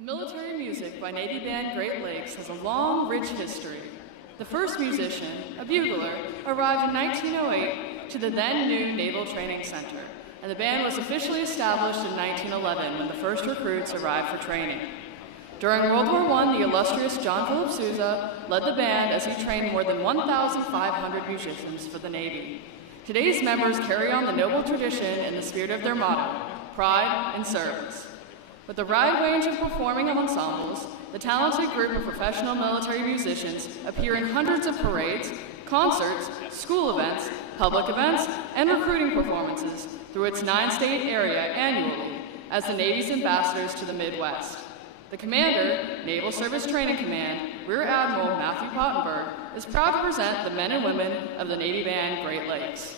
Military music by Navy Band Great Lakes has a long, rich history. The first musician, a bugler, arrived in 1908 to the then-new Naval Training Center, and the band was officially established in 1911 when the first recruits arrived for training. During World War I, the illustrious John Philip Sousa led the band as he trained more than 1,500 musicians for the Navy. Today's members carry on the noble tradition in the spirit of their motto, pride in service. With a wide range of performing ensembles, the talented group of professional military musicians appear in hundreds of parades, concerts, school events, public events, and recruiting performances through its 9-state area annually as the Navy's ambassadors to the Midwest. The commander, Naval Service Training Command, Rear Admiral Matthew Pottenberg, is proud to present the men and women of the Navy Band Great Lakes.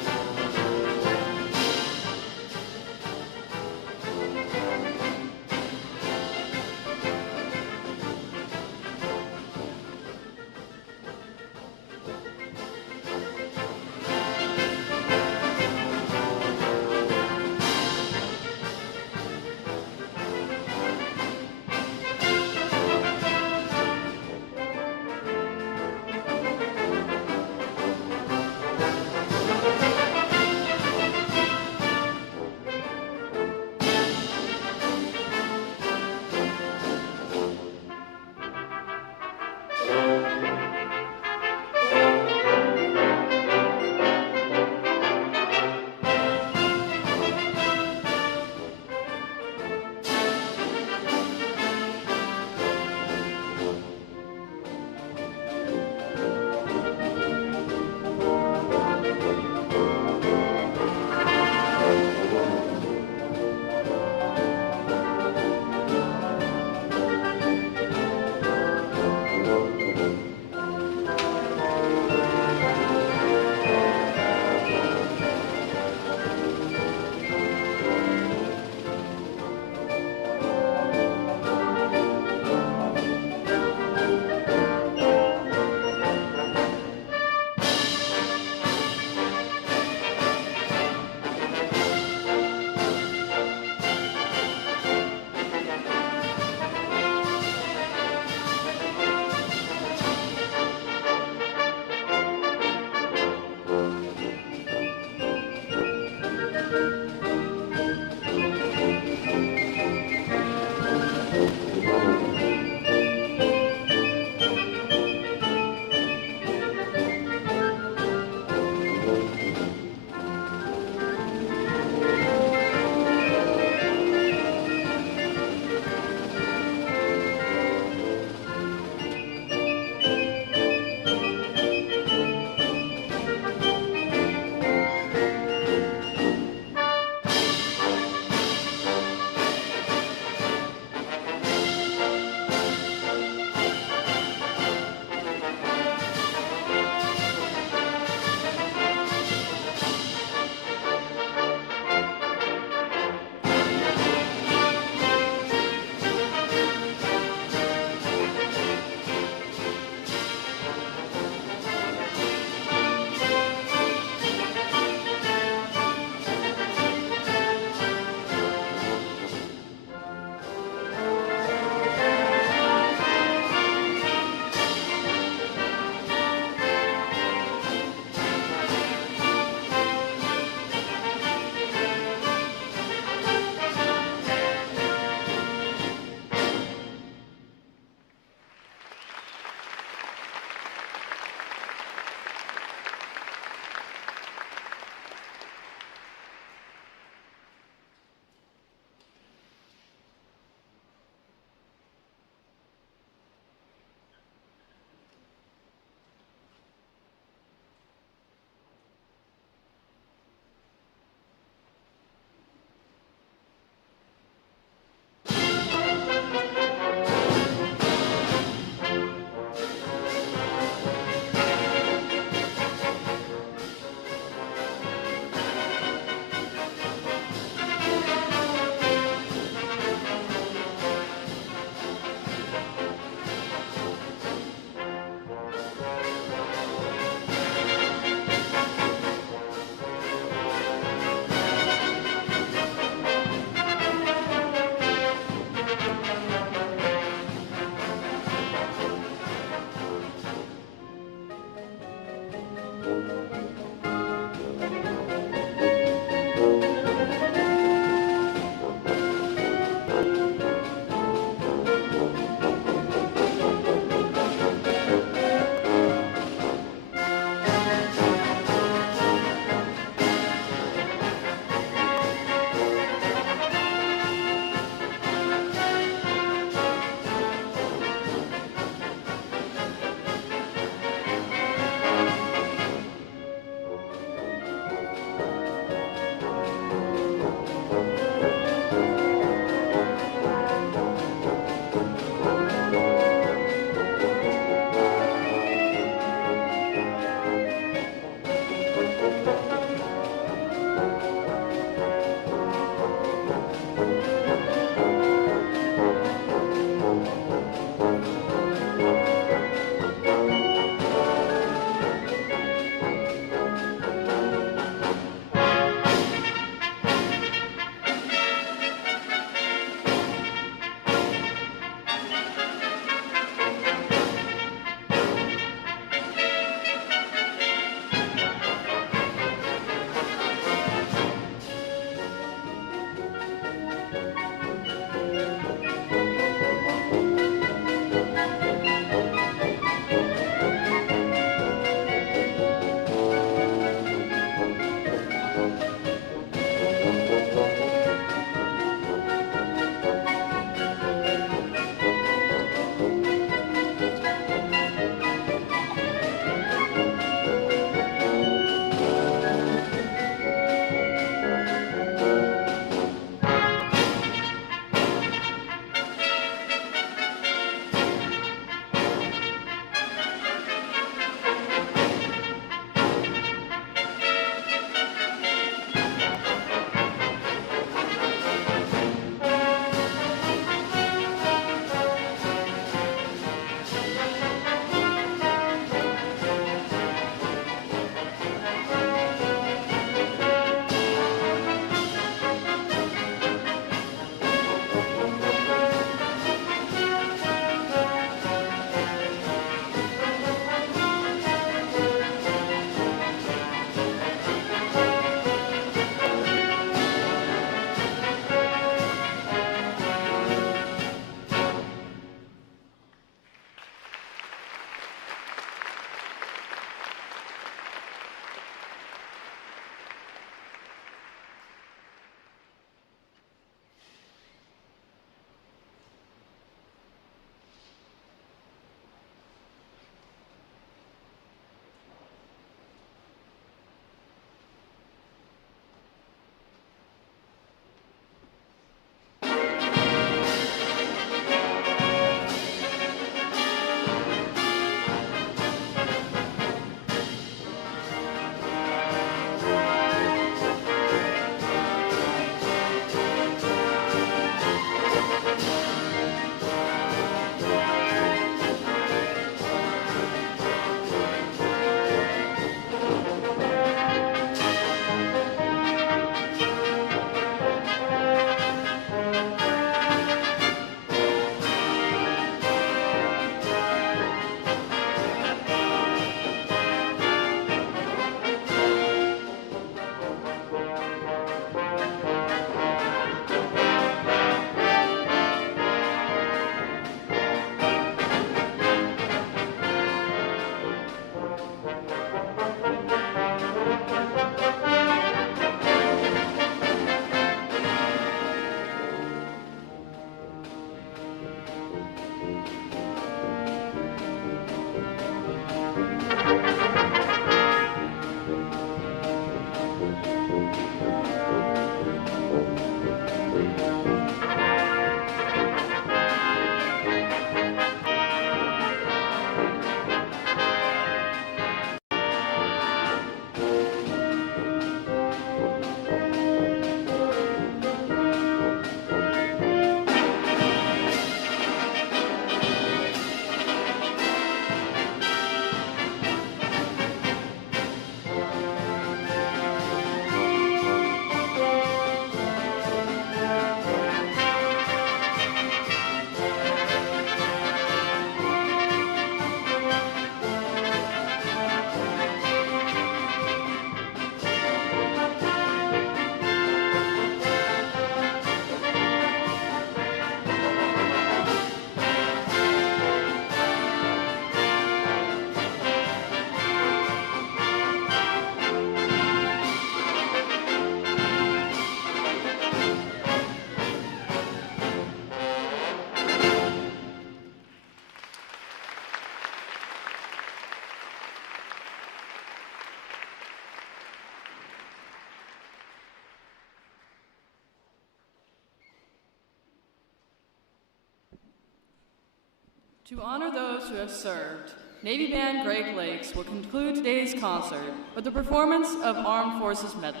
To honor those who have served, Navy Band Great Lakes will conclude today's concert with the performance of Armed Forces Medley.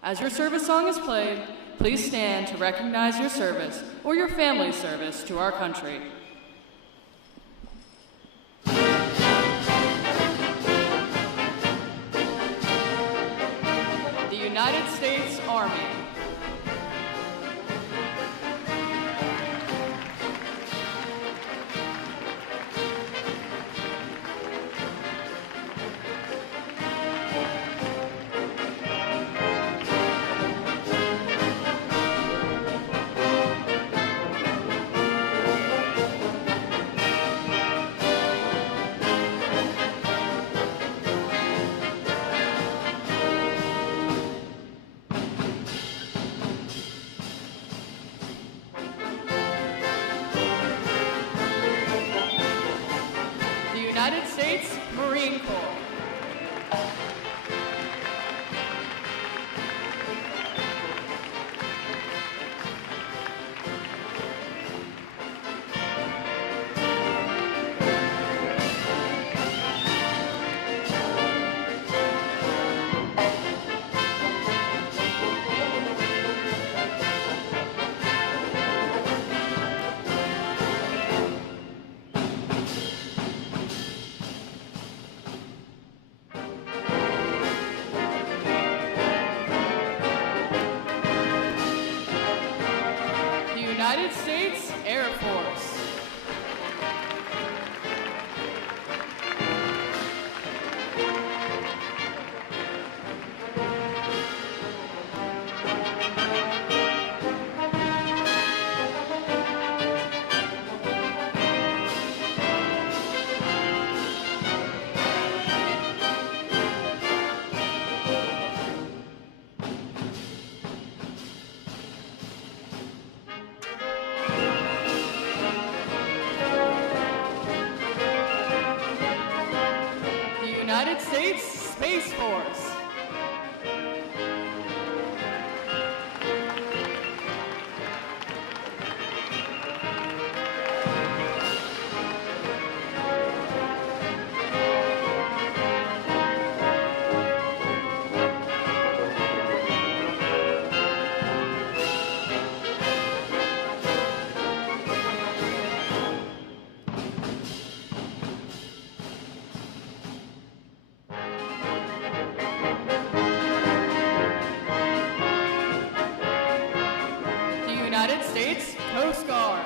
As your service song is played, please stand to recognize your service or your family's service to our country. The United States Army. United States Marine Corps. United States Air Force. United States Space Force. United States Coast Guard.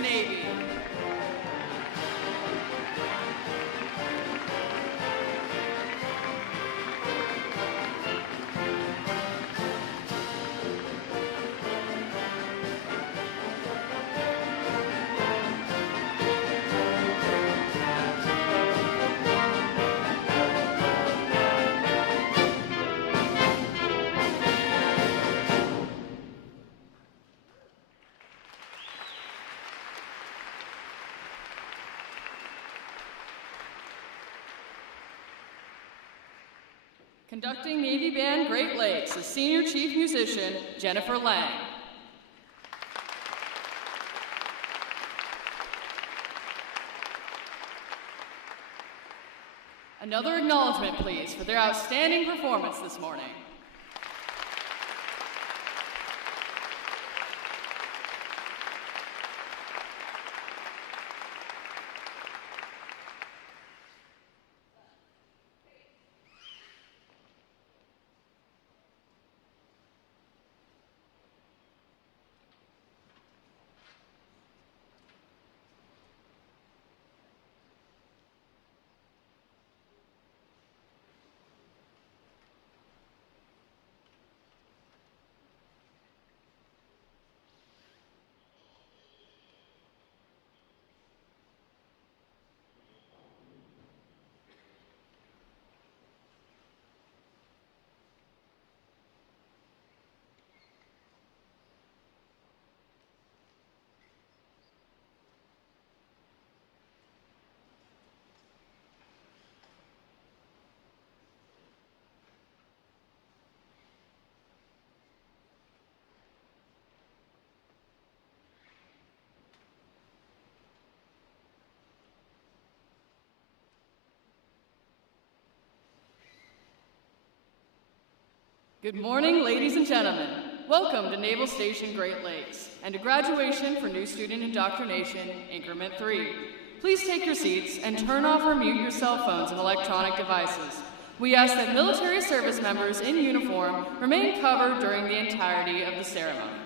Navy. Conducting Navy Band Great Lakes is Senior Chief Musician Jennifer Lang. Another acknowledgement, please, for their outstanding performance this morning. Good morning, ladies and gentlemen. Welcome to Naval Station Great Lakes and to graduation for new student indoctrination, Increment 3. Please take your seats and turn off or mute your cell phones and electronic devices. We ask that military service members in uniform remain covered during the entirety of the ceremony.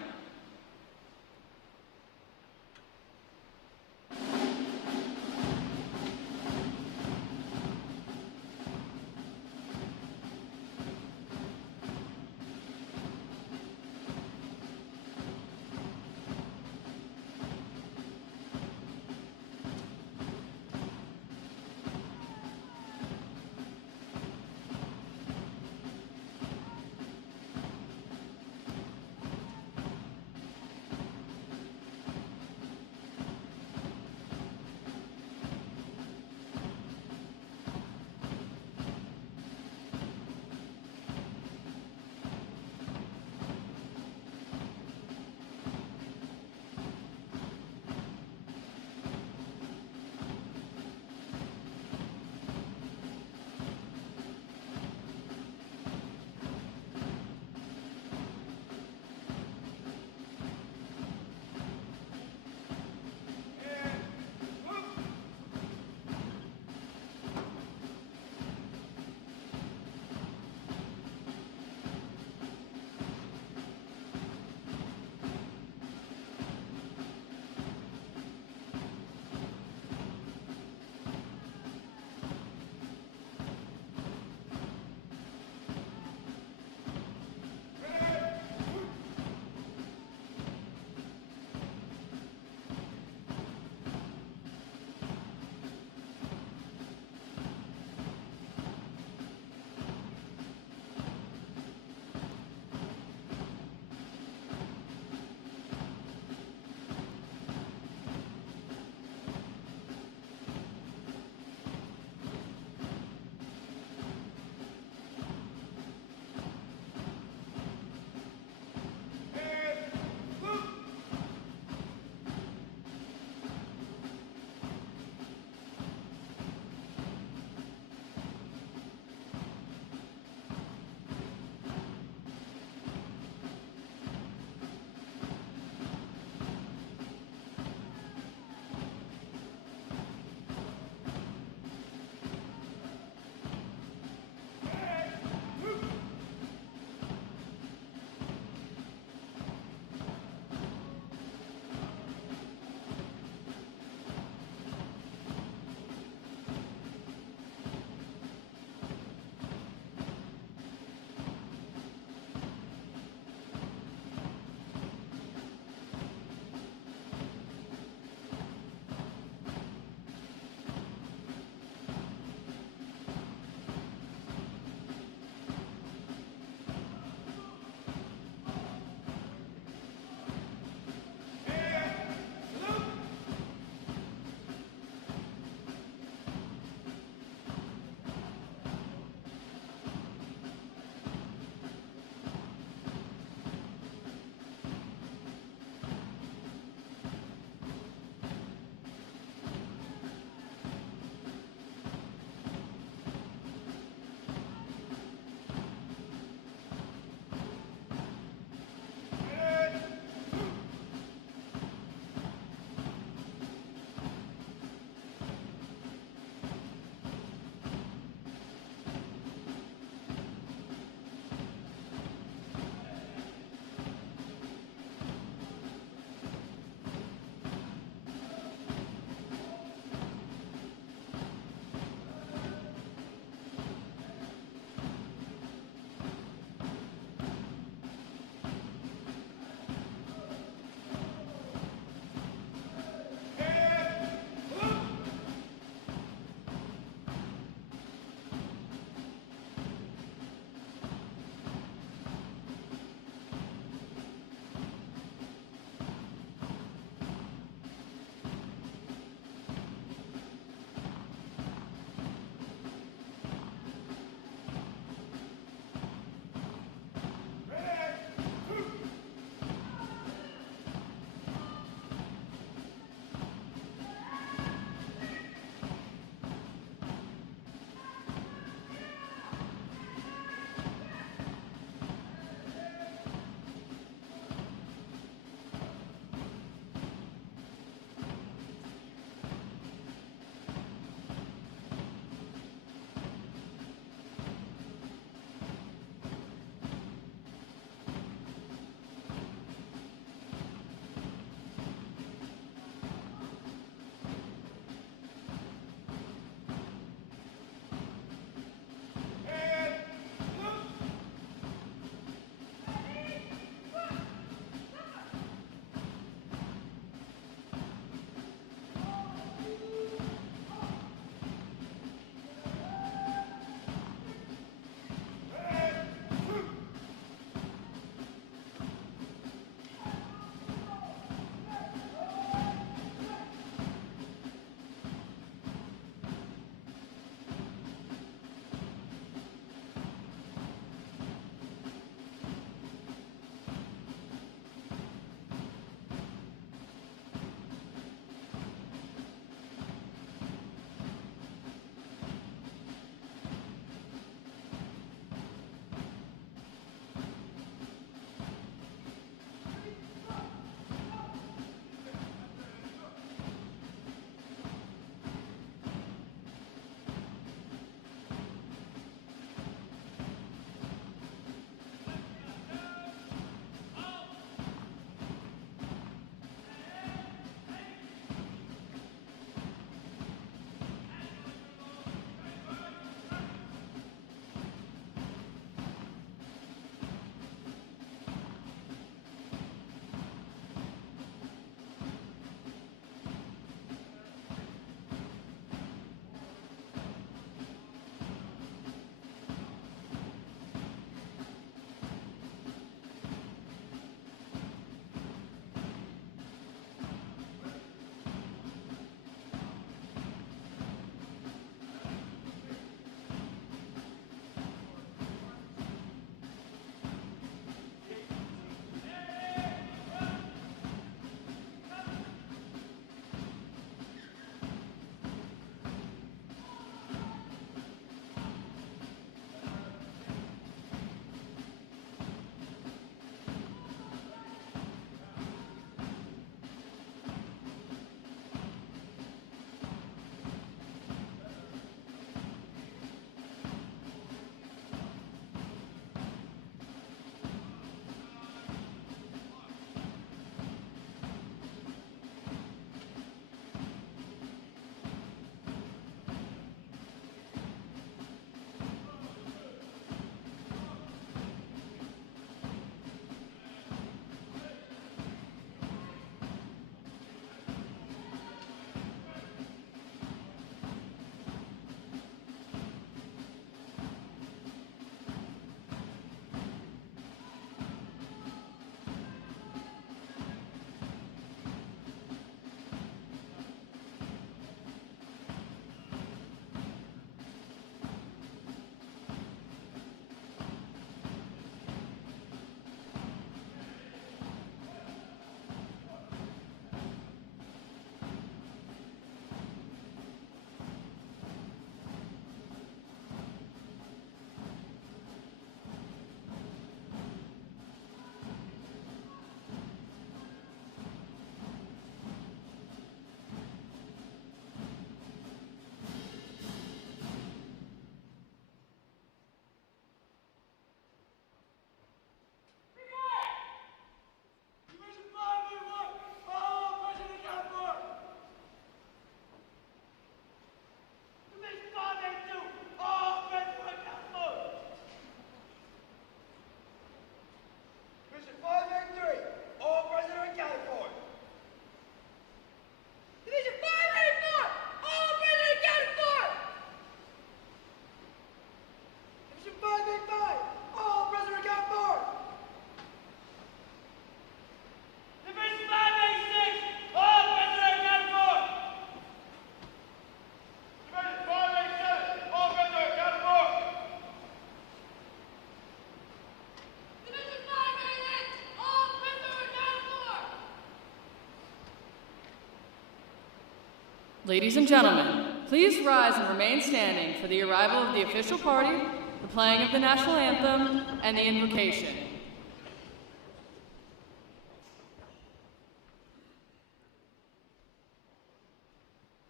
Ladies and gentlemen, please rise and remain standing for the arrival of the official party, the playing of the national anthem, and the invocation.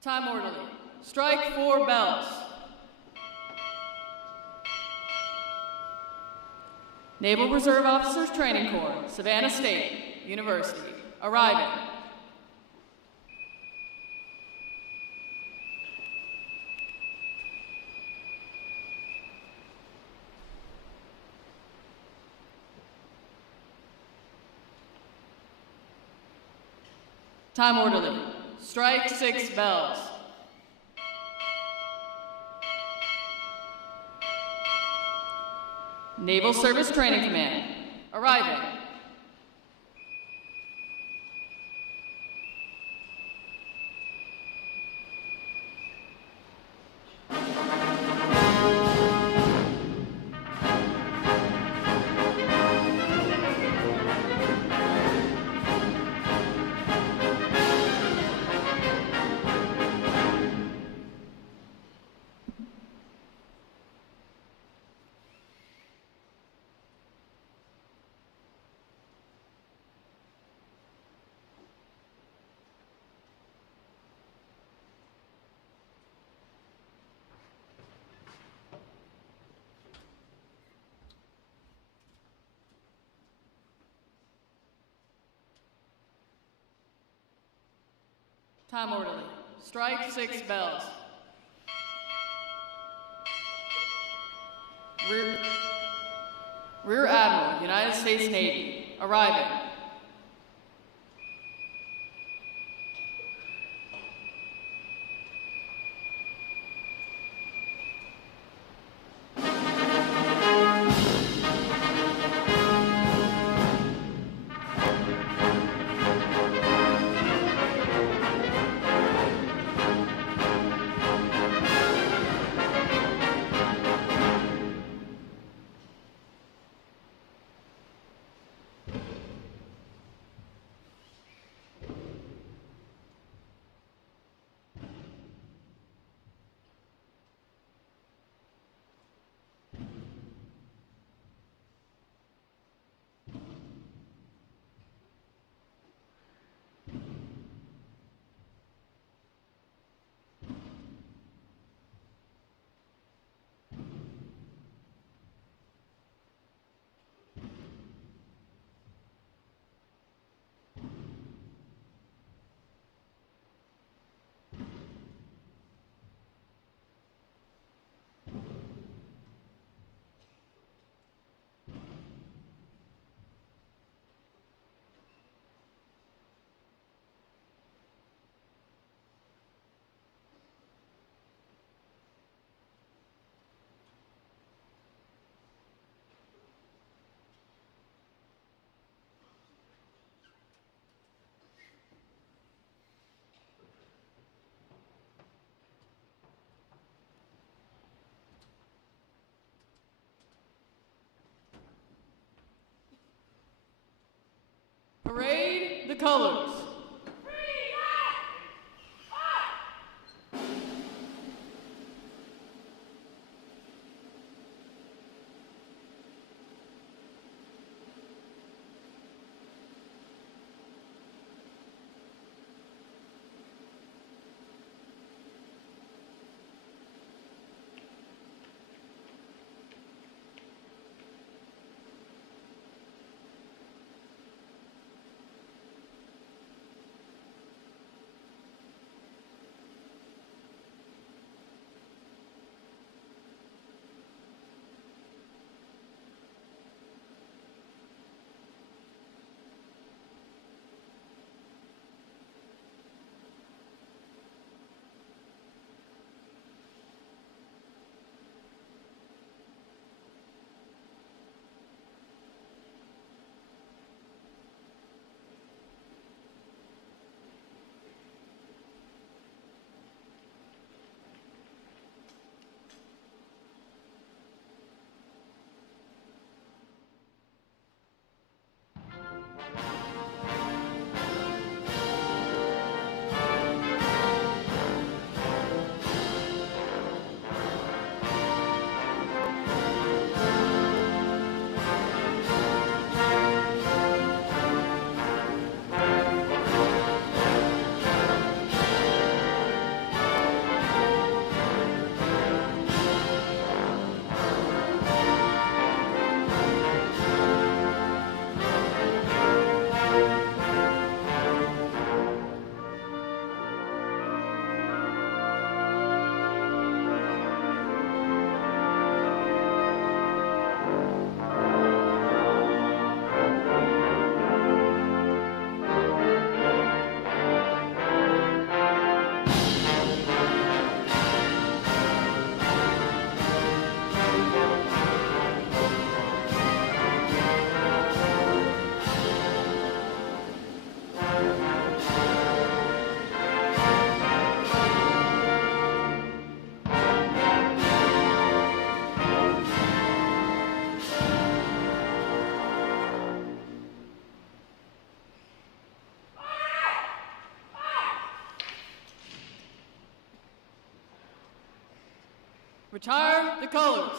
Time orderly. Strike 4 bells. Naval Reserve Officers Training Corps, Savannah State University, arriving. Time orderly. Strike 6 bells. Naval Service Training Command, arriving. Time orderly. Strike 6 bells. Rear Admiral, United States Navy, arriving. Parade the colors. Retire the colors.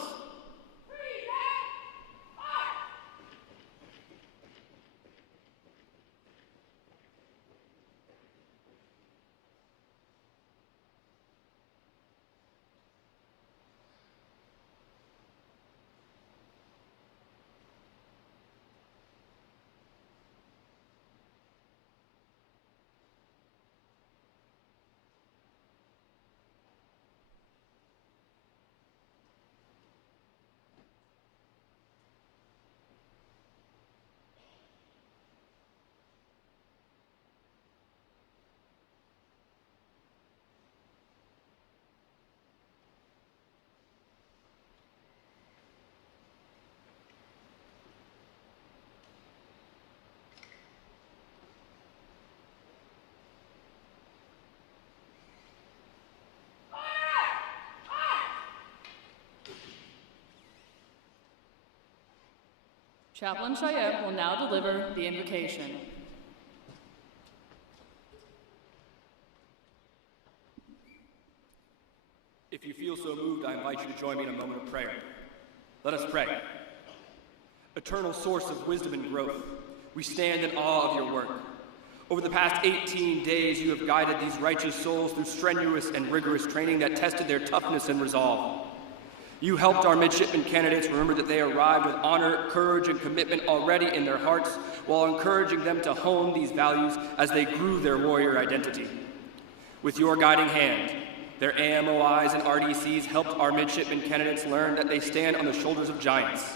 Chaplain Chayette will now deliver the invocation. If you feel so moved, I invite you to join me in a moment of prayer. Let us pray. Eternal source of wisdom and growth, we stand in awe of your work. Over the past 18 days, you have guided these righteous souls through strenuous and rigorous training that tested their toughness and resolve. You helped our midshipman candidates remember that they arrived with honor, courage, and commitment already in their hearts, while encouraging them to hone these values as they grew their warrior identity. With your guiding hand, their AMOIs and RDCs helped our midshipman candidates learn that they stand on the shoulders of giants,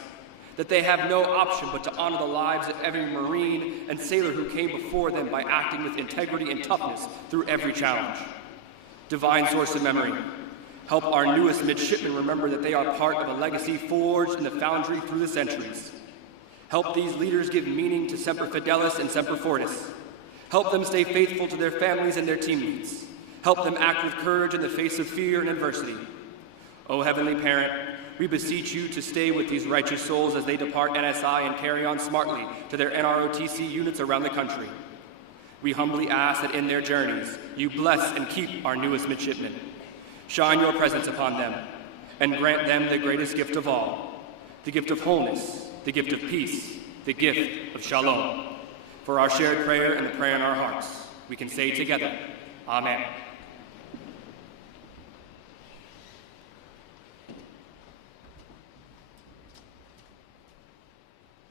that they have no option but to honor the lives of every Marine and sailor who came before them by acting with integrity and toughness through every challenge. Divine source of memory, help our newest midshipmen remember that they are part of a legacy forged in the foundry through the centuries. Help these leaders give meaning to Semper Fidelis and Semper Fortis. Help them stay faithful to their families and their teammates. Help them act with courage in the face of fear and adversity. O Heavenly Parent, we beseech you to stay with these righteous souls as they depart NSI and carry on smartly to their ROTC units around the country. We humbly ask that in their journeys, you bless and keep our newest midshipmen. Shine your presence upon them, and grant them the greatest gift of all, the gift of wholeness, the gift of peace, the gift of shalom. For our shared prayer and the prayer in our hearts, we can say together, Amen.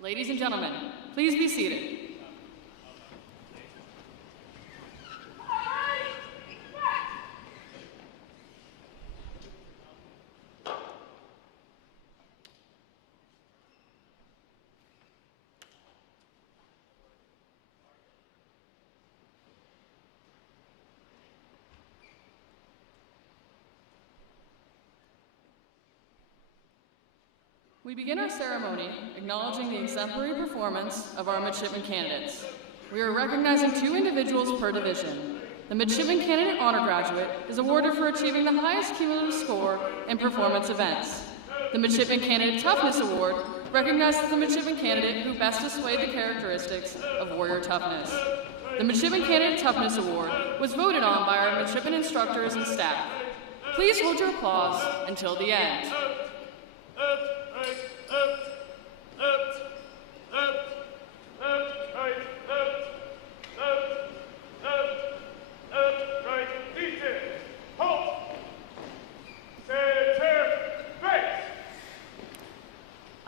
Ladies and gentlemen, please be seated. We begin our ceremony acknowledging the exemplary performance of our midshipman candidates. We are recognizing 2 individuals per division. The Midshipman Candidate Honor Graduate is awarded for achieving the highest cumulative score in performance events. The Midshipman Candidate Toughness Award recognizes the midshipman candidate who best displayed the characteristics of warrior toughness. The Midshipman Candidate Toughness Award was voted on by our midshipman instructors and staff. Please hold your applause until the end.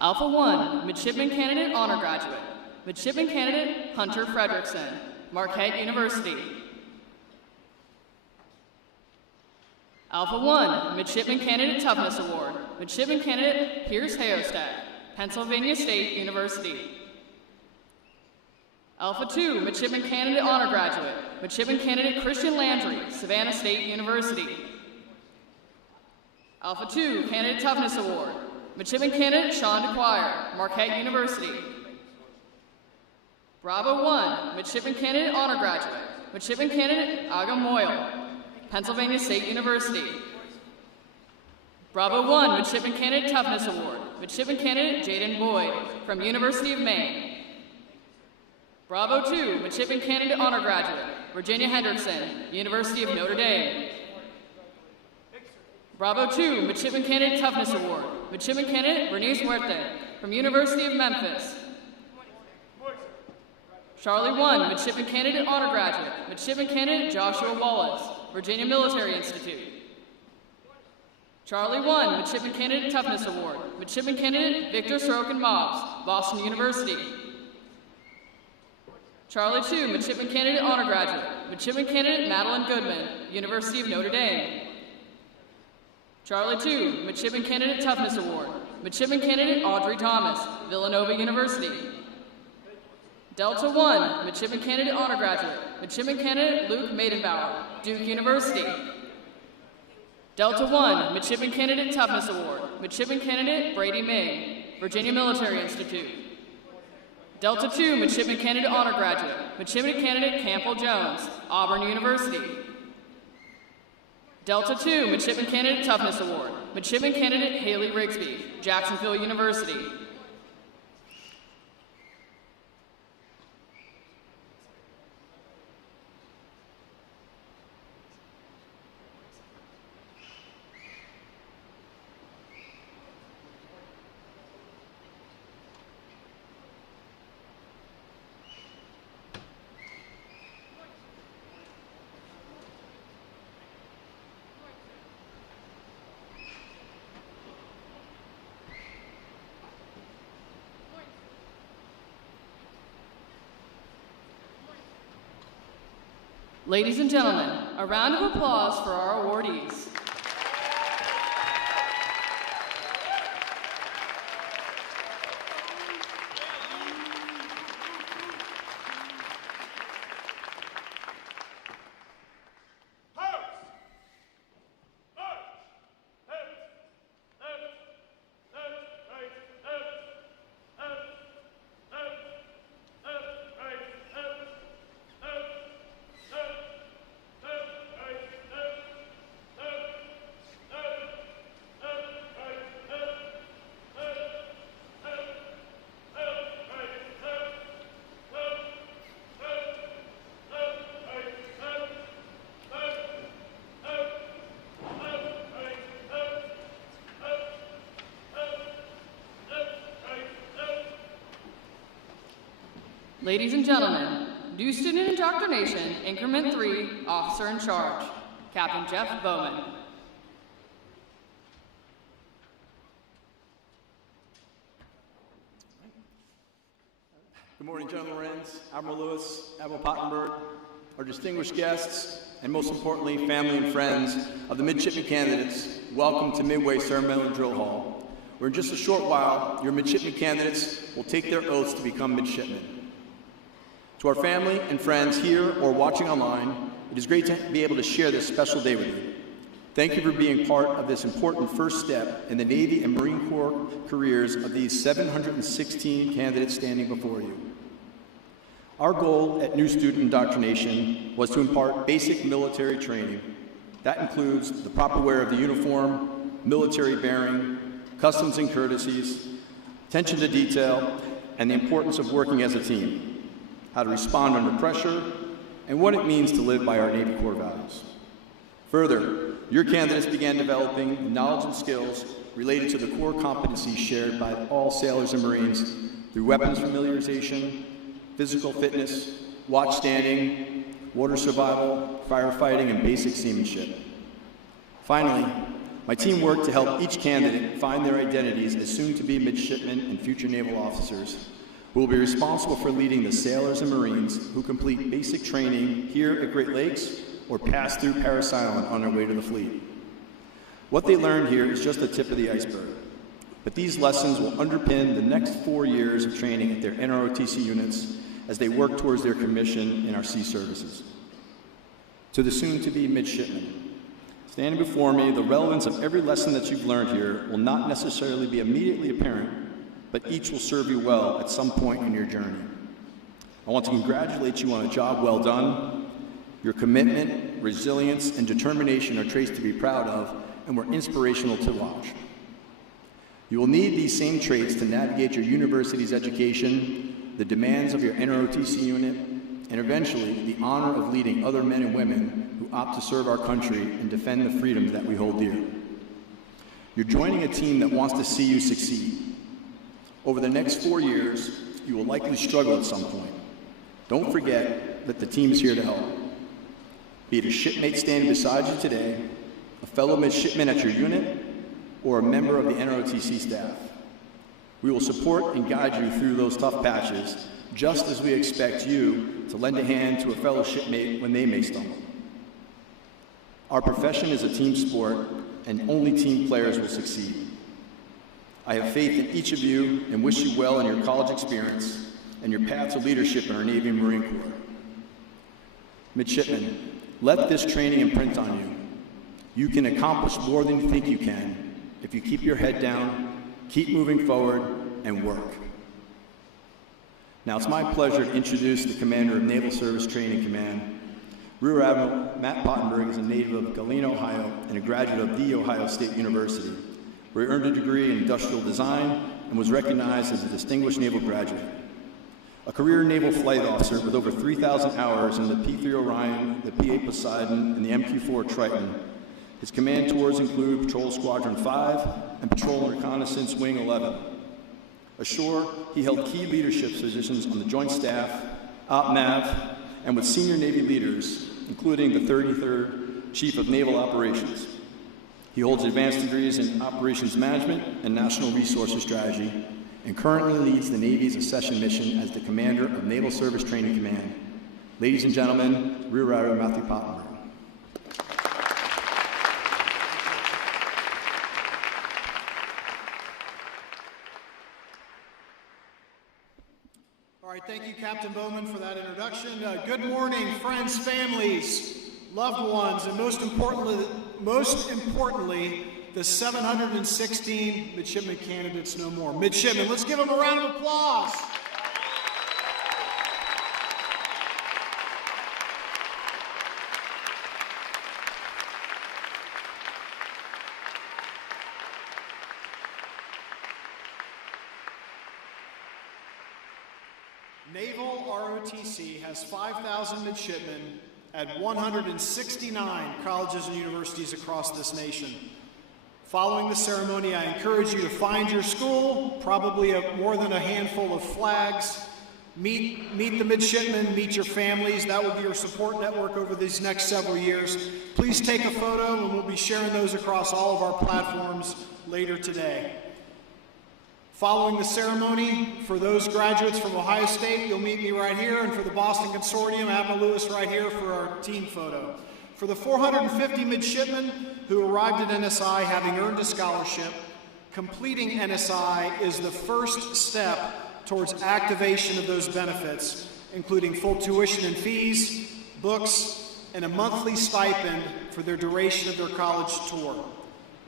Alpha 1, Midshipman Candidate Honor Graduate. Midshipman Candidate Hunter Fredrickson, Marquette University. Alpha 1, Midshipman Candidate Toughness Award. Midshipman Candidate Pierce Hayostad, Pennsylvania State University. Alpha 2, Midshipman Candidate Honor Graduate. Midshipman Candidate Christian Landry, Savannah State University. Alpha 2, Candidate Toughness Award. Midshipman Candidate Sean DeQuire, Marquette University. Bravo 1, Midshipman Candidate Honor Graduate. Midshipman Candidate Aga Moyle, Pennsylvania State University. Bravo 1, Midshipman Candidate Toughness Award. Midshipman Candidate Jaden Boyd from University of Maine. Bravo 2, Midshipman Candidate Honor Graduate. Virginia Hendrickson, University of Notre Dame. Bravo 2, Midshipman Candidate Toughness Award, Midshipman Candidate Bernice Huerte from University of Memphis. Charlie 1, Midshipman Candidate Honor Graduate, Midshipman Candidate Joshua Wallace, Virginia Military Institute. Charlie 1, Midshipman Candidate Toughness Award, Midshipman Candidate Victor Sorokin Mobbs, Boston University. Charlie 2, Midshipman Candidate Honor Graduate, Midshipman Candidate Madeline Goodman, University of Notre Dame. Charlie 2, Midshipman Candidate Toughness Award, Midshipman Candidate Audrey Thomas, Villanova University. Delta 1, Midshipman Candidate Honor Graduate, Midshipman Candidate Luke Maidenbauer, Duke University. Delta 1, Midshipman Candidate Toughness Award, Midshipman Candidate Brady Ming, Virginia Military Institute. Delta 2, Midshipman Candidate Honor Graduate, Midshipman Candidate Campbell Jones, Auburn University. Delta 2, Midshipman Candidate Toughness Award, Midshipman Candidate Haley Rigsby, Jacksonville University. Ladies and gentlemen, a round of applause for our awardees. Ladies and gentlemen, new student indoctrination, increment 3, officer in charge, Captain Jeff Bowman. Good morning, General Lorenz, Admiral Lewis, Admiral Pottenberg, our distinguished guests, and most importantly, family and friends of the midshipman candidates. Welcome to Midway Ceremonial Drill Hall, where in just a short while, your midshipman candidates will take their oaths to become midshipmen. To our family and friends here or watching online, it is great to be able to share this special day with you. Thank you for being part of this important first step in the Navy and Marine Corps careers of these 716 candidates standing before you. Our goal at New Student Indoctrination was to impart basic military training. That includes the proper wear of the uniform, military bearing, customs and courtesies, attention to detail, and the importance of working as a team, how to respond under pressure, and what it means to live by our Navy core values. Further, your candidates began developing knowledge and skills related to the core competencies shared by all sailors and Marines through weapons familiarization, physical fitness, watch standing, water survival, firefighting, and basic seamanship. Finally, my team worked to help each candidate find their identities as soon-to-be midshipmen and future naval officers who will be responsible for leading the sailors and Marines who complete basic training here at Great Lakes or pass through Parris Island on their way to the fleet. What they learned here is just the tip of the iceberg, but these lessons will underpin the next 4 years of training at their NROTC units as they work towards their commission in our sea services. To the soon-to-be midshipmen, standing before me, the relevance of every lesson that you've learned here will not necessarily be immediately apparent, but each will serve you well at some point in your journey. I want to congratulate you on a job well done. Your commitment, resilience, and determination are traits to be proud of and were inspirational to watch. You will need these same traits to navigate your university's education, the demands of your NROTC unit, and eventually the honor of leading other men and women who opt to serve our country and defend the freedoms that we hold dear. You're joining a team that wants to see you succeed. Over the next 4 years, you will likely struggle at some point. Don't forget that the team is here to help. Be it a shipmate standing beside you today, a fellow midshipman at your unit, or a member of the NROTC staff. We will support and guide you through those tough patches, just as we expect you to lend a hand to a fellow shipmate when they may stumble. Our profession is a team sport, and only team players will succeed. I have faith in each of you and wish you well in your college experience and your path to leadership in our Navy and Marine Corps. Midshipmen, let this training imprint on you. You can accomplish more than you think you can if you keep your head down, keep moving forward, and work. Now it's my pleasure to introduce the Commander of Naval Service Training Command. Rear Admiral Matt Pottenberg is a native of Galena, Ohio, and a graduate of The Ohio State University, where he earned a degree in industrial design and was recognized as a distinguished naval graduate. A career naval flight officer with over 3,000 hours in the P-3 Orion, the P-8 Poseidon, and the MQ-4 Triton. His command tours include Patrol Squadron 5 and Patrol and Reconnaissance Wing 11. Ashore, he held key leadership positions on the Joint Staff, OpNav, and with senior Navy leaders, including the 33rd Chief of Naval Operations. He holds advanced degrees in Operations Management and National Resources Strategy, and currently leads the Navy's accession mission as the Commander of Naval Service Training Command. Ladies and gentlemen, Rear Admiral Matthew Pottenberg. All right, thank you, Captain Bowman, for that introduction. Good morning, friends, families, loved ones, and most importantly, the 716 midshipman candidates no more. Midshipmen, let's give them a round of applause. Naval ROTC has 5,000 midshipmen at 169 colleges and universities across this nation. Following the ceremony, I encourage you to find your school, probably more than a handful of flags, meet the midshipmen, meet your families. That will be your support network over these next several years. Please take a photo, and we'll be sharing those across all of our platforms later today. Following the ceremony, for those graduates from Ohio State, you'll meet me right here, and for the Boston Consortium, Admiral Lewis right here for our team photo. For the 450 midshipmen who arrived at NSI having earned a scholarship, completing NSI is the first step towards activation of those benefits, including full tuition and fees, books, and a monthly stipend for their duration of their college tour.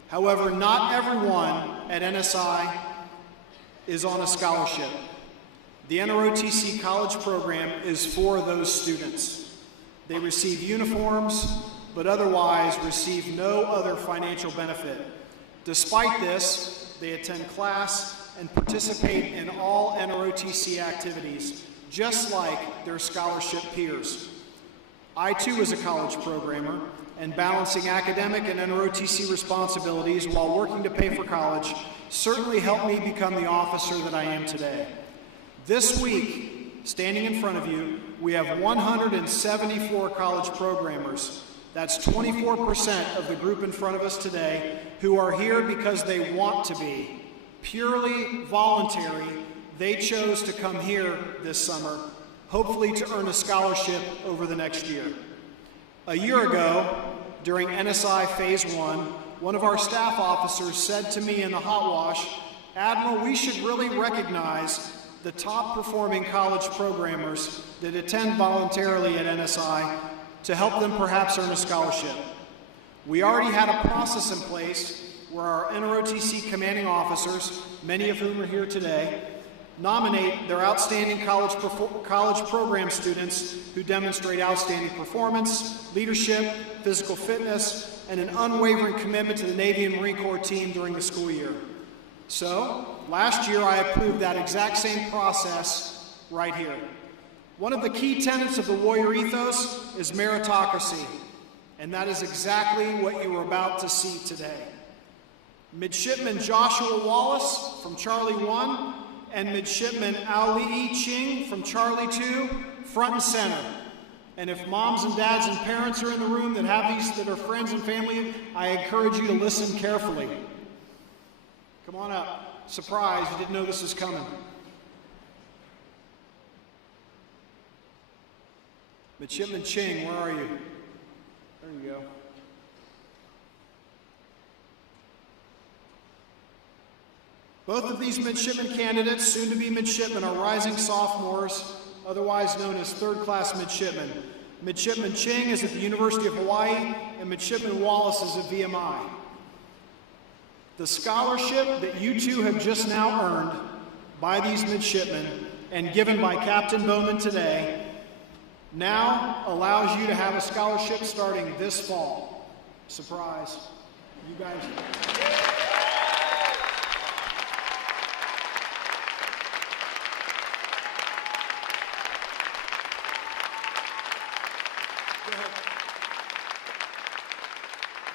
However, not everyone at NSI is on a scholarship. The NROTC college program is for those students. They receive uniforms, but otherwise receive no other financial benefit. Despite this, they attend class and participate in all NROTC activities, just like their scholarship peers. I too was a college programmer, and balancing academic and NROTC responsibilities while working to pay for college certainly helped me become the officer that I am today. This week, standing in front of you, we have 174 college programmers. That's 24% of the group in front of us today who are here because they want to be. Purely voluntary, they chose to come here this summer, hopefully to earn a scholarship over the next year. A year ago, during NSI Phase 1, one of our staff officers said to me in the hot wash, "Admiral, we should really recognize the top performing college programmers that attend voluntarily at NSI to help them perhaps earn a scholarship." We already had a process in place where our NROTC commanding officers, many of whom are here today, nominate their outstanding college program students who demonstrate outstanding performance, leadership, physical fitness, and an unwavering commitment to the Navy and Marine Corps team during the school year. So, last year I approved that exact same process right here. One of the key tenets of the warrior ethos is meritocracy, and that is exactly what you are about to see today. Midshipman Joshua Wallace from Charlie 1 and Midshipman Ali Ching from Charlie 2, front and center. And if moms and dads and parents are in the room that have these, that are friends and family, I encourage you to listen carefully. Come on up. Surprise, you didn't know this was coming. Midshipman Ching, where are you? There you go. Both of these midshipman candidates, soon to be midshipmen, are rising sophomores, otherwise known as third-class midshipmen. Midshipman Ching is at the University of Hawaii, and Midshipman Wallace is at VMI. The scholarship that you two have just now earned by these midshipmen and given by Captain Bowman today now allows you to have a scholarship starting this fall. Surprise. You guys.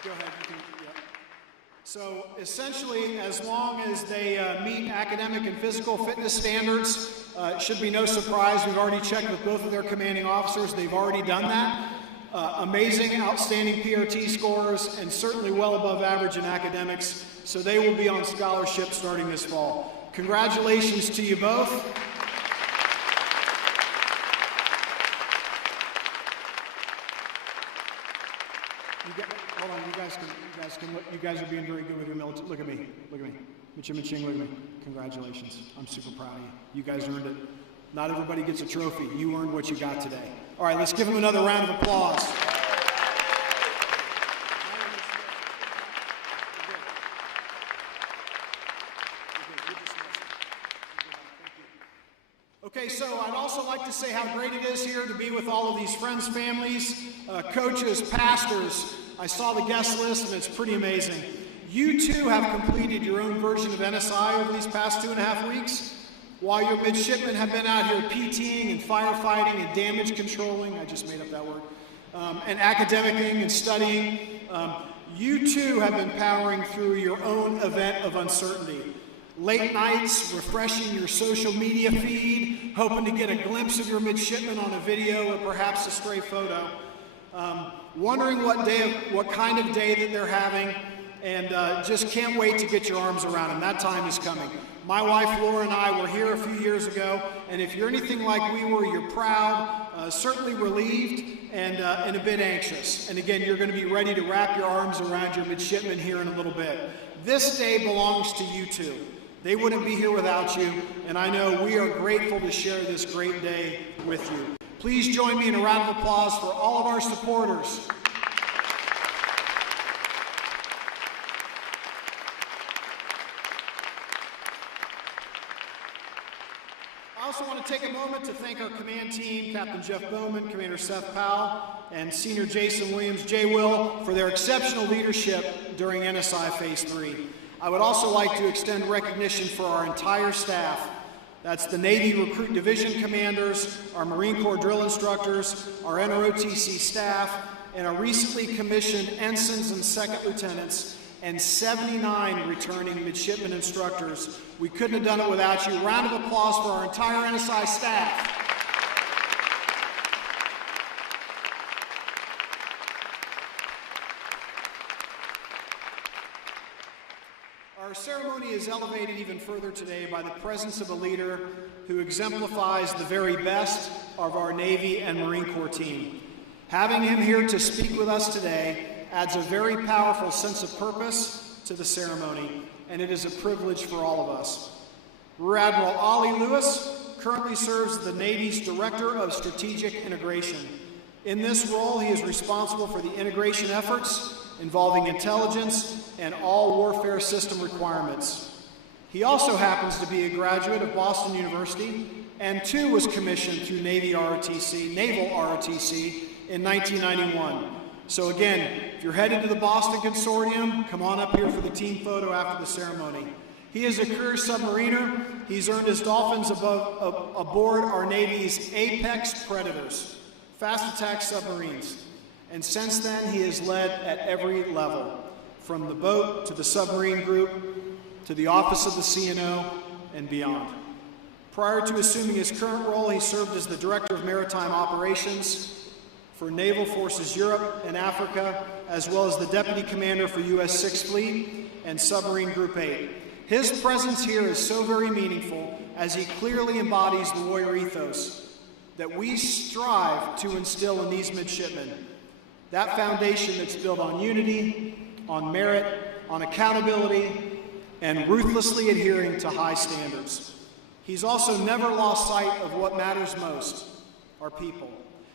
Go ahead, you can, yeah. So essentially, as long as they meet academic and physical fitness standards, it should be no surprise. We've already checked with both of their commanding officers. They've already done that. Amazing, outstanding PRT scores, and certainly well above average in academics. So they will be on scholarship starting this fall. Congratulations to you both. Hold on, you guys are being very good with your military. Look at me, Midshipman Ching, look at me. Congratulations, I'm super proud of you. You guys earned it. Not everybody gets a trophy. You earned what you got today. All right, let's give them another round of applause. Okay, so I'd also like to say how great it is here to be with all of these friends, families, coaches, pastors. I saw the guest list, and it's pretty amazing. You too have completed your own version of NSI over these past 2.5 weeks. While your midshipmen have been out here PTing and firefighting and damage controlling, I just made up that word, and academicing and studying, you too have been powering through your own event of uncertainty. Late nights, refreshing your social media feed, hoping to get a glimpse of your midshipmen on a video or perhaps a stray photo. Wondering what kind of day that they're having, and just can't wait to get your arms around them. That time is coming. My wife Laura and I were here a few years ago, and if you're anything like we were, you're proud, certainly relieved, and a bit anxious. And again, you're going to be ready to wrap your arms around your midshipmen here in a little bit. This day belongs to you two. They wouldn't be here without you, and I know we are grateful to share this great day with you. Please join me in a round of applause for all of our supporters. I also want to take a moment to thank our command team, Captain Jeff Bowman, Commander Seth Powell, and Senior Jason Williams, J-Will, for their exceptional leadership during NSI Phase 3. I would also like to extend recognition for our entire staff. That's the Navy Recruit Division commanders, our Marine Corps drill instructors, our ROTC staff, and our recently commissioned ensigns and second lieutenants, and 79 returning midshipmen instructors. We couldn't have done it without you. Round of applause for our entire NSI staff. Our ceremony is elevated even further today by the presence of a leader who exemplifies the very best of our Navy and Marine Corps team. Having him here to speak with us today adds a very powerful sense of purpose to the ceremony, and it is a privilege for all of us. Rear Admiral Ollie Lewis currently serves as the Navy's Director of Strategic Integration. In this role, he is responsible for the integration efforts involving intelligence and all warfare system requirements. He also happens to be a graduate of Boston University and too was commissioned through Naval ROTC in 1991. So again, if you're headed to the Boston Consortium, come on up here for the team photo after the ceremony. He is a career submariner. He's earned his dolphins aboard our Navy's Apex Predators, fast attack submarines. And since then, he has led at every level. from the boat to the submarine group to the office of the CNO and beyond. Prior to assuming his current role, he served as the Director of Maritime Operations for Naval Forces Europe and Africa, as well as the Deputy Commander for U.S. 6th Fleet and Submarine Group 8. His presence here is so very meaningful as he clearly embodies the warrior ethos that we strive to instill in these midshipmen. That foundation that's built on unity, on merit, on accountability, and ruthlessly adhering to high standards. He's also never lost sight of what matters most, our people.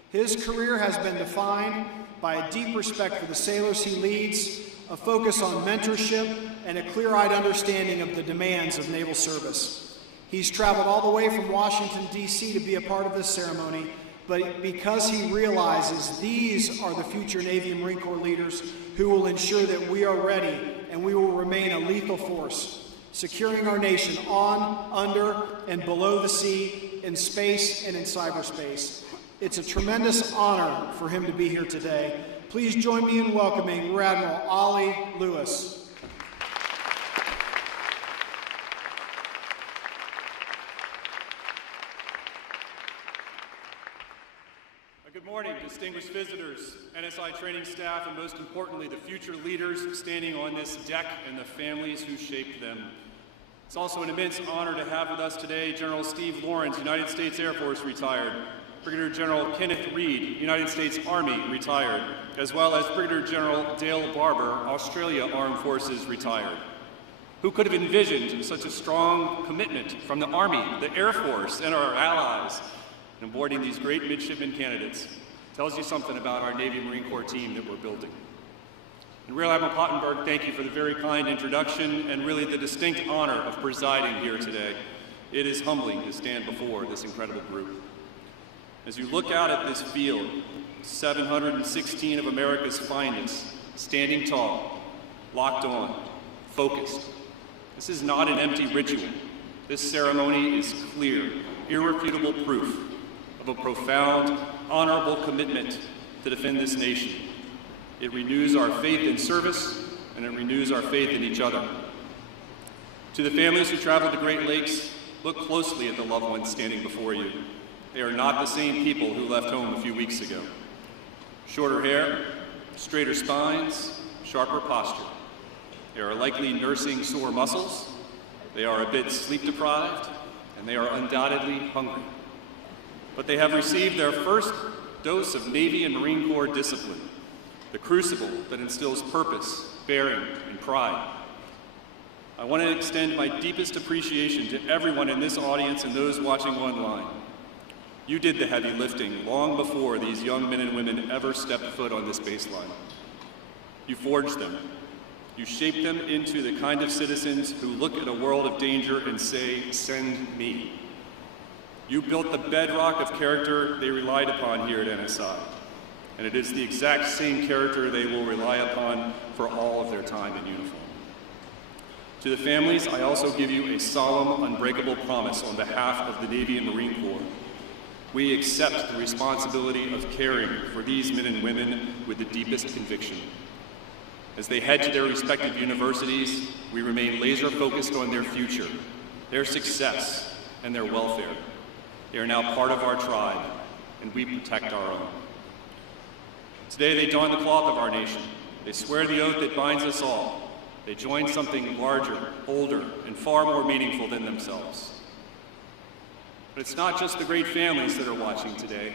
His career has been defined by a deep respect for the sailors he leads, a focus on mentorship, and a clear-eyed understanding of the demands of naval service. He's traveled all the way from Washington, D.C. to be a part of this ceremony, but because he realizes these are the future Navy and Marine Corps leaders who will ensure that we are ready and we will remain a lethal force, securing our nation on, under, and below the sea, in space and in cyberspace. It's a tremendous honor for him to be here today. Please join me in welcoming Rear Admiral Ollie Lewis. Good morning, distinguished visitors, NSI training staff, and most importantly, the future leaders standing on this deck and the families who shaped them. It's also an immense honor to have with us today General Steve Lawrence, United States Air Force retired, Brigadier General Kenneth Reed, United States Army retired, as well as Brigadier General Dale Barber, Australia Armed Forces retired. Who could have envisioned such a strong commitment from the Army, the Air Force, and our allies in onboarding these great midshipmen candidates? Tells you something about our Navy and Marine Corps team that we're building. And Rear Admiral Pottenberg, thank you for the very kind introduction and really the distinct honor of presiding here today. It is humbling to stand before this incredible group. As you look out at this field, 716 of America's finest, standing tall, locked on, focused. This is not an empty ritual. This ceremony is clear, irrefutable proof of a profound, honorable commitment to defend this nation. It renews our faith in service, and it renews our faith in each other. To the families who traveled the Great Lakes, look closely at the loved ones standing before you. They are not the same people who left home a few weeks ago. Shorter hair, straighter spines, sharper posture. They are likely nursing sore muscles, they are a bit sleep deprived, and they are undoubtedly hungry. But they have received their first dose of Navy and Marine Corps discipline, the crucible that instills purpose, bearing, and pride. I want to extend my deepest appreciation to everyone in this audience and those watching online. You did the heavy lifting long before these young men and women ever stepped foot on this baseline. You forged them. You shaped them into the kind of citizens who look at a world of danger and say, "Send me." You built the bedrock of character they relied upon here at NSI, and it is the exact same character they will rely upon for all of their time in uniform. To the families, I also give you a solemn, unbreakable promise on behalf of the Navy and Marine Corps. We accept the responsibility of caring for these men and women with the deepest conviction. As they head to their respective universities, we remain laser-focused on their future, their success, and their welfare. They are now part of our tribe, and we protect our own. Today, they don the cloth of our nation. They swear the oath that binds us all. They join something larger, older, and far more meaningful than themselves. But it's not just the great families that are watching today.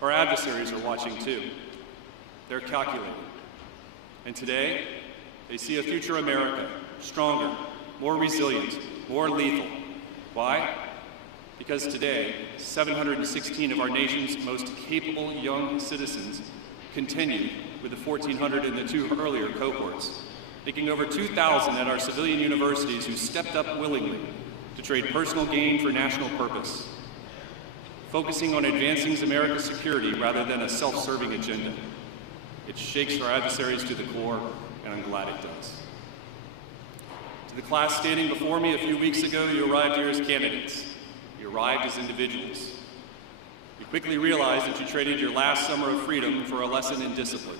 Our adversaries are watching too. They're calculating. And today, they see a future America, stronger, more resilient, more lethal. Why? Because today, 716 of our nation's most capable young citizens continue with the 1,400 in the two earlier cohorts, making over 2,000 at our civilian universities who stepped up willingly to trade personal gain for national purpose, focusing on advancing America's security rather than a self-serving agenda. It shakes our adversaries to the core, and I'm glad it does. To the class standing before me a few weeks ago, you arrived here as candidates. You arrived as individuals. You quickly realized that you traded your last summer of freedom for a lesson in discipline.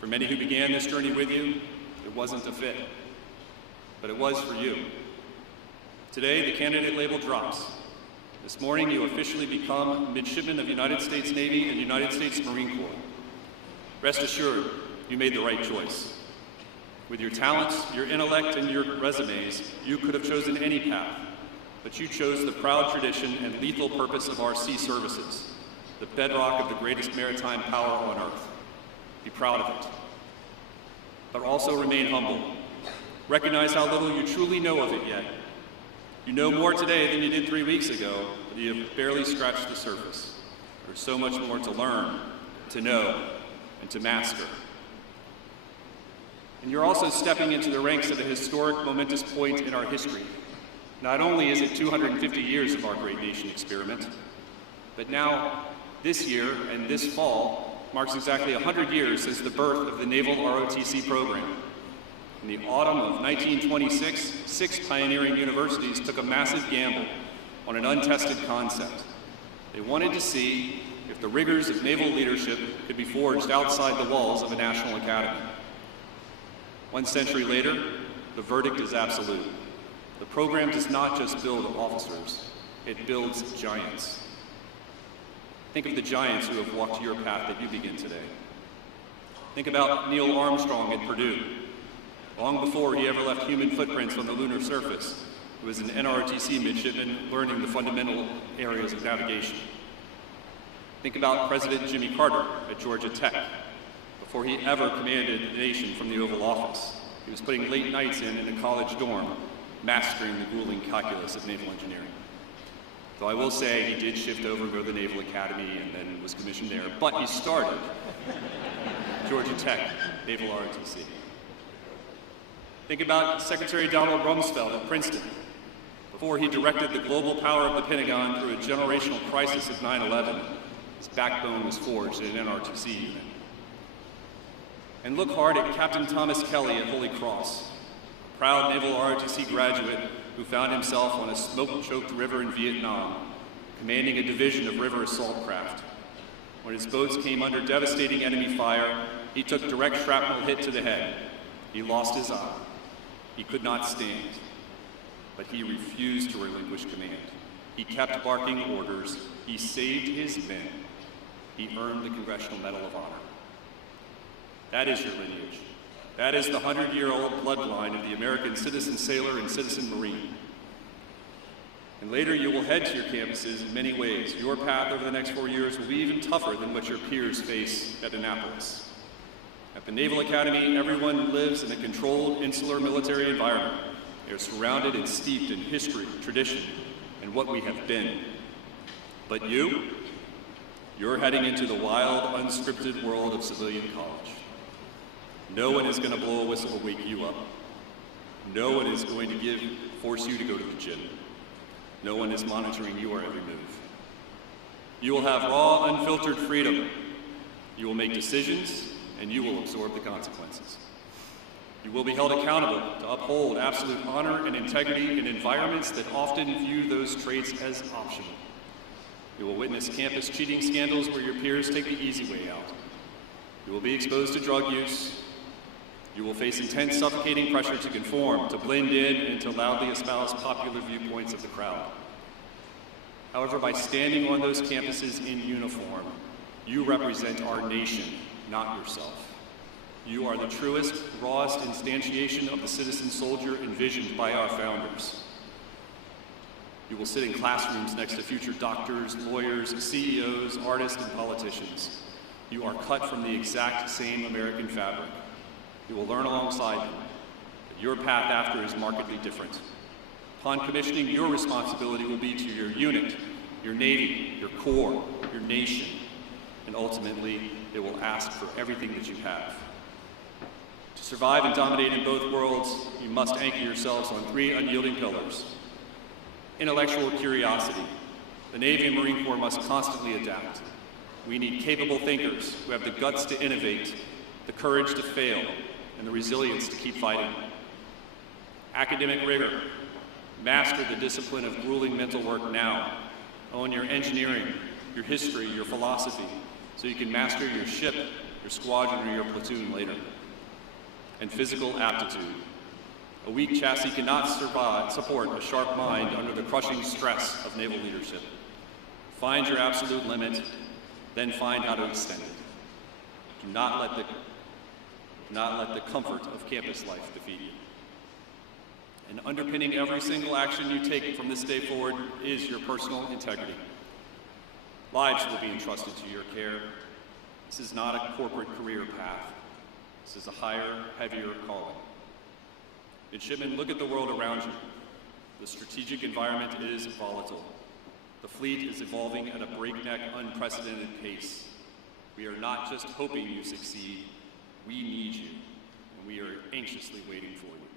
For many who began this journey with you, it wasn't a fit, but it was for you. Today, the candidate label drops. This morning, you officially become Midshipman of United States Navy and United States Marine Corps. Rest assured, you made the right choice. With your talents, your intellect, and your resumes, you could have chosen any path, but you chose the proud tradition and lethal purpose of our sea services, the bedrock of the greatest maritime power on earth. Be proud of it. But also remain humble. Recognize how little you truly know of it yet. You know more today than you did 3 weeks ago, but you have barely scratched the surface. There's so much more to learn, to know, and to master. And you're also stepping into the ranks of a historic, momentous point in our history. Not only is it 250 years of our great nation experiment, but now, this year and this fall, marks exactly 100 years since the birth of the Naval ROTC program. In the autumn of 1926, 6 pioneering universities took a massive gamble on an untested concept. They wanted to see if the rigors of naval leadership could be forged outside the walls of a national academy. 1 century later, the verdict is absolute. The program does not just build officers, it builds giants. Think of the giants who have walked your path that you begin today. Think about Neil Armstrong at Purdue. Long before he ever left human footprints on the lunar surface, he was an NROTC midshipman learning the fundamental areas of navigation. Think about President Jimmy Carter at Georgia Tech. Before he ever commanded the nation from the Oval Office, he was putting late nights in a college dorm, mastering the grueling calculus of naval engineering. Though I will say he did shift over and go to the Naval Academy and then was commissioned there, but he started Georgia Tech, Naval ROTC. Think about Secretary Donald Rumsfeld at Princeton. Before he directed the global power of the Pentagon through a generational crisis of 9/11, his backbone was forged in an NROTC unit. And look hard at Captain Thomas Kelly at Holy Cross, a proud Naval ROTC graduate who found himself on a smoke-choked river in Vietnam, commanding a division of river assault craft. When his boats came under devastating enemy fire, he took direct shrapnel hit to the head. He lost his eye. He could not stand, but he refused to relinquish command. He kept barking orders. He saved his men. He earned the Congressional Medal of Honor. That is your lineage. That is the 100-year-old bloodline of the American citizen sailor and citizen marine. And later you will head to your campuses in many ways. Your path over the next 4 years will be even tougher than what your peers face at Annapolis. At the Naval Academy, everyone lives in a controlled, insular military environment. They are surrounded and steeped in history, tradition, and what we have been. But you're heading into the wild, unscripted world of civilian college. No one is going to blow a whistle to wake you up. No one is going to force you to go to the gym. No one is monitoring your every move. You will have raw, unfiltered freedom. You will make decisions, and you will absorb the consequences. You will be held accountable to uphold absolute honor and integrity in environments that often view those traits as optional. You will witness campus cheating scandals where your peers take the easy way out. You will be exposed to drug use. You will face intense, suffocating pressure to conform, to blend in, and to loudly espouse popular viewpoints of the crowd. However, by standing on those campuses in uniform, you represent our nation, not yourself. You are the truest, rawest instantiation of the citizen soldier envisioned by our founders. You will sit in classrooms next to future doctors, lawyers, CEOs, artists, and politicians. You are cut from the exact same American fabric. You will learn alongside them, but your path after is markedly different. Upon commissioning, your responsibility will be to your unit, your Navy, your Corps, your nation, and ultimately, it will ask for everything that you have. To survive and dominate in both worlds, you must anchor yourselves on 3 unyielding pillars. Intellectual curiosity. The Navy and Marine Corps must constantly adapt. We need capable thinkers who have the guts to innovate, the courage to fail, and the resilience to keep fighting. Academic rigor. Master the discipline of grueling mental work now. Own your engineering, your history, your philosophy, so you can master your ship, your squadron, or your platoon later. And physical aptitude. A weak chassis cannot support a sharp mind under the crushing stress of naval leadership. Find your absolute limit, then find how to extend it. Do not let the comfort of campus life defeat you. And underpinning every single action you take from this day forward is your personal integrity. Lives will be entrusted to your care. This is not a corporate career path. This is a higher, heavier calling. Midshipmen, look at the world around you. The strategic environment is volatile. The fleet is evolving at a breakneck, unprecedented pace. We are not just hoping you succeed, we need you, and we are anxiously waiting for you.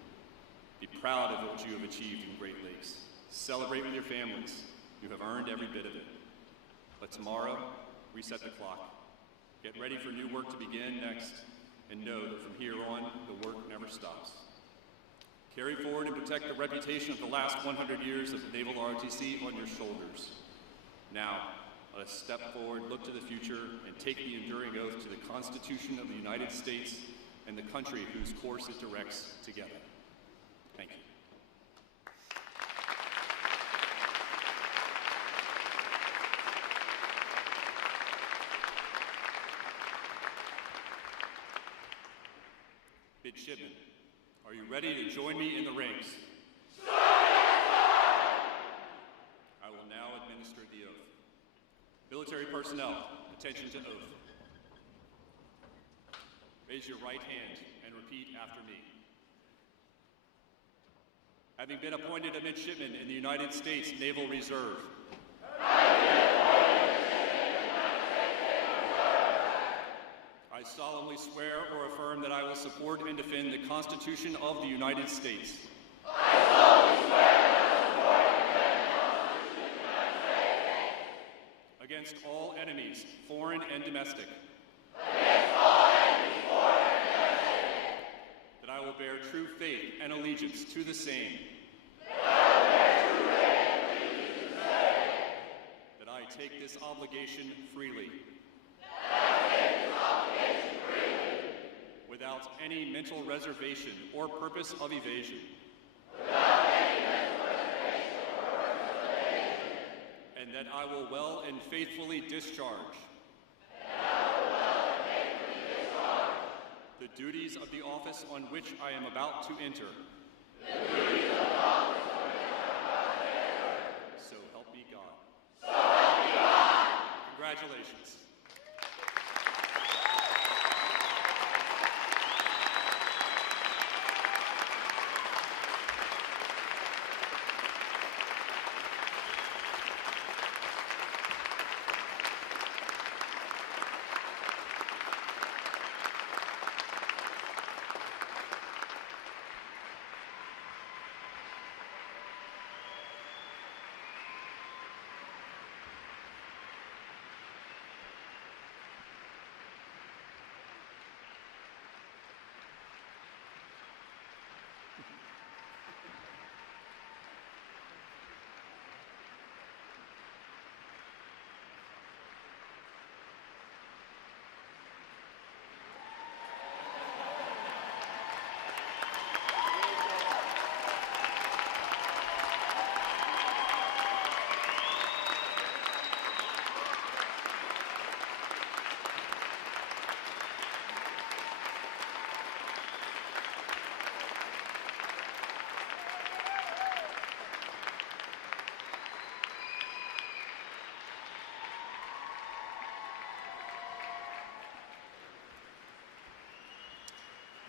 Be proud of what you have achieved in Great Lakes. Celebrate with your families. You have earned every bit of it. But tomorrow, reset the clock. Get ready for new work to begin next, and know that from here on, the work never stops. Carry forward and protect the reputation of the last 100 years of Naval ROTC on your shoulders. Now, let us step forward, look to the future, and take the enduring oath to the Constitution of the United States and the country whose course it directs together. Thank you. Midshipmen, are you ready to join me in the ranks? I will now administer the oath. Military personnel, attention to oath. Raise your right hand and repeat after me. Having been appointed a midshipman in the United States Naval Reserve, I solemnly swear or affirm that I will support and defend the Constitution of the United States. I solemnly swear that I will support and defend the Constitution of the United States. Against all enemies, foreign and domestic. Against all enemies, foreign and domestic. That I will bear true faith and allegiance to the same. That I will bear true faith and allegiance to the same. That I take this obligation freely. Without any mental reservation or purpose of evasion. Without any mental reservation or purpose of evasion. And that I will well and faithfully discharge. The duties of the office on which I am about to enter. The duties of the office on which I am about to enter. So help me God. So help me God. Congratulations.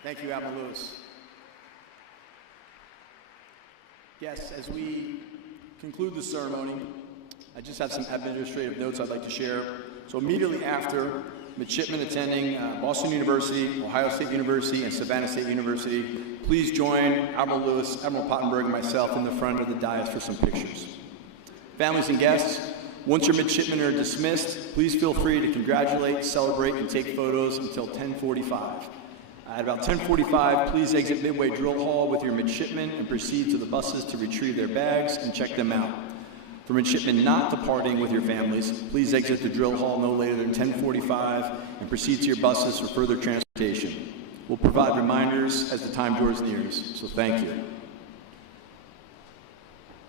Thank you, Admiral Lewis. Yes, as we conclude the ceremony, I just have some administrative notes I'd like to share. So immediately after, midshipmen attending Boston University, Ohio State University, and Savannah State University, please join Admiral Lewis, Admiral Pottenberg, and myself in the front of the dais for some pictures. Families and guests, once your midshipmen are dismissed, please feel free to congratulate, celebrate, and take photos until 10:45. At about 10:45, please exit Midway Drill Hall with your midshipmen and proceed to the buses to retrieve their bags and check them out. For midshipmen not departing with your families, please exit the drill hall no later than 10:45 and proceed to your buses for further transportation. We'll provide reminders as the time doors nears, so thank you.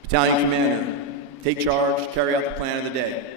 Battalion Commander, take charge, carry out the plan of the day.